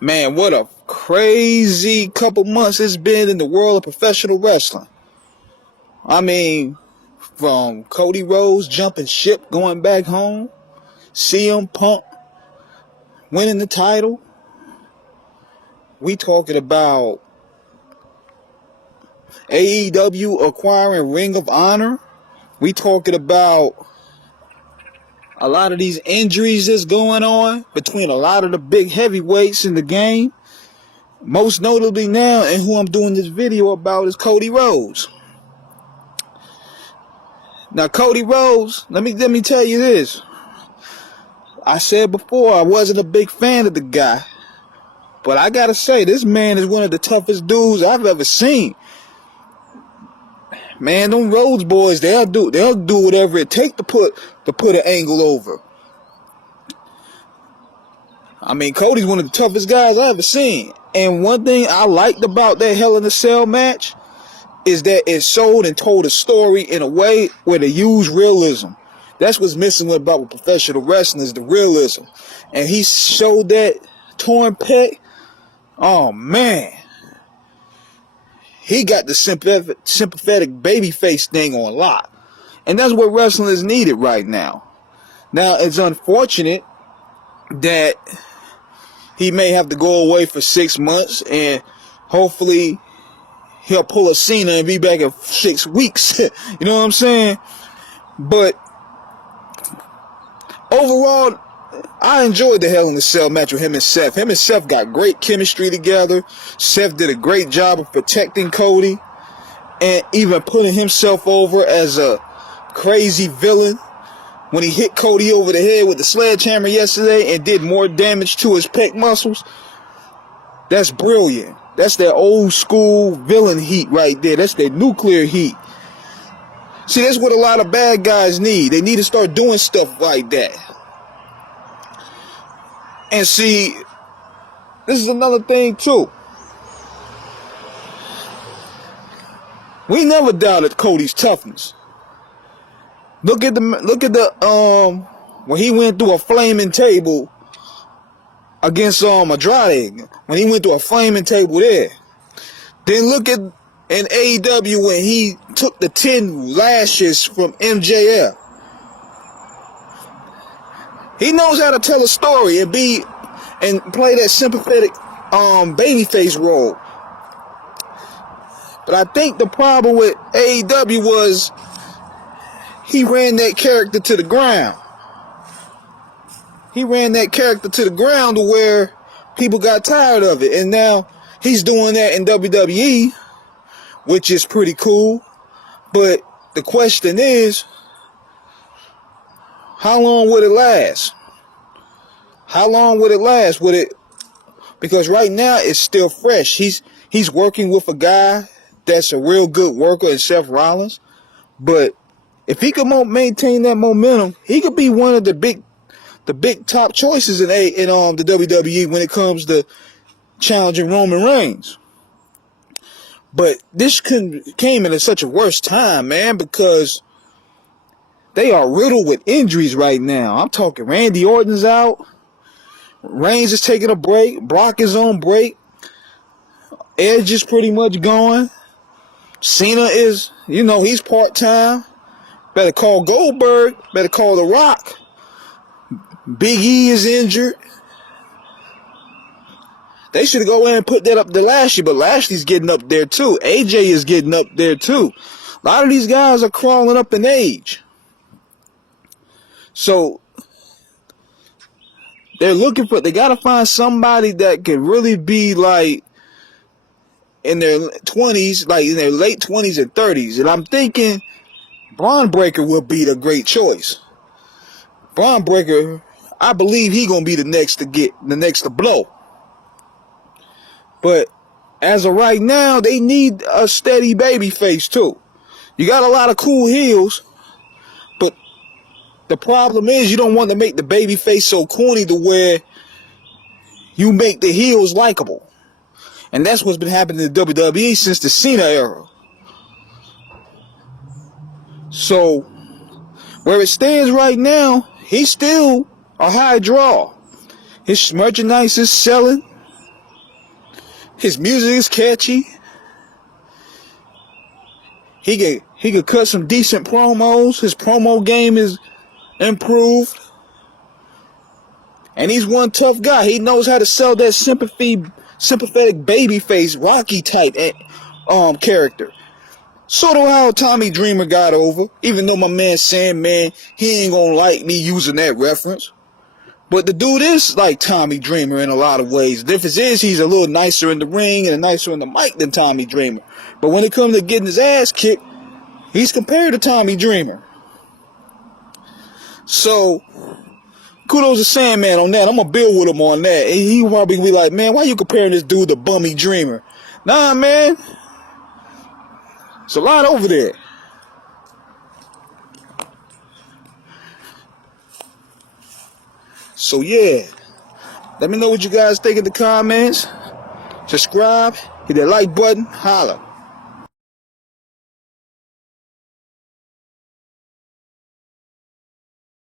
Man, what a crazy couple months it's been in the world of professional wrestling. I mean, from Cody Rhodes jumping ship, going back home, CM Punk winning the title. We talking about AEW acquiring Ring of Honor. We talking about a lot of these injuries that's going on between a lot of the big heavyweights in the game. Most notably now, and who I'm doing this video about, is Cody Rhodes. Now, Cody Rhodes, let me tell you this. I said before I wasn't a big fan of the guy, but I gotta say this man is one of the toughest dudes I've ever seen. Man, them Rhodes boys, they'll do whatever it takes to put an angle over. I mean, Cody's one of the toughest guys I ever seen. And one thing I liked about that Hell in a Cell match is that it showed and told a story in a way where they use realism. That's what's missing about professional wrestling, is the realism. And he showed that torn pec. Oh, man. He got the sympathetic babyface thing on lock. And that's what wrestling is needed right now. Now, it's unfortunate that he may have to go away for 6 months, and hopefully he'll pull a Cena and be back in 6 weeks. You know what I'm saying? But overall, I enjoyed the Hell in a Cell match with him and Seth. Him and Seth got great chemistry together. Seth did a great job of protecting Cody and even putting himself over as a crazy villain when he hit Cody over the head with the sledgehammer yesterday and did more damage to his pec muscles. That's brilliant. That's that old school villain heat right there. That's that nuclear heat. See, that's what a lot of bad guys need. They need to start doing stuff like that. And see, this is another thing too. We never doubted Cody's toughness. Look at the when he went through a flaming table against Andrade, when he went through a flaming table there. Then look at in AEW when he took the 10 lashes from MJF. He knows how to tell a story and play that sympathetic babyface role. But I think the problem with AEW was he ran that character to the ground. He ran that character to the ground to where people got tired of it. And now he's doing that in WWE, which is pretty cool. But the question is, how long would it last? How long would it last? Because right now it's still fresh. He's working with a guy that's a real good worker in Seth Rollins. But if he could maintain that momentum, he could be one of the big top choices in the WWE when it comes to challenging Roman Reigns. But this came in such a worse time, man, because they are riddled with injuries right now. I'm talking Randy Orton's out. Reigns is taking a break. Brock is on break. Edge is pretty much gone. Cena is, he's part-time. Better call Goldberg. Better call The Rock. Big E is injured. They should go in and put that up to Lashley, but Lashley's getting up there too. AJ is getting up there too. A lot of these guys are crawling up in age. So they gotta find somebody that can really be like in their 20s, like in their late 20s and 30s. And I'm thinking Braun Breaker will be the great choice. Braun Breaker, I believe he gonna be the next to blow. But as of right now, they need a steady baby face too. You got a lot of cool heels, but the problem is you don't want to make the baby face so corny to where you make the heels likable. And that's what's been happening in the WWE since the Cena era. So, where it stands right now, he's still a high draw. His merchandise is selling. His music is catchy. He could cut some decent promos. His promo game is improved. And he's one tough guy. He knows how to sell that sympathetic babyface Rocky type character. Sort of how Tommy Dreamer got over. Even though my man Sandman, he ain't gonna like me using that reference. But the dude is like Tommy Dreamer in a lot of ways. The difference is he's a little nicer in the ring and nicer in the mic than Tommy Dreamer. But when it comes to getting his ass kicked, he's compared to Tommy Dreamer. So, kudos to Sandman on that. I'm going to build with him on that. And he probably be like, man, why you comparing this dude to Bummy Dreamer? Nah, man. It's a lot over there. So, yeah. Let me know what you guys think in the comments. Subscribe. Hit that like button. Holla.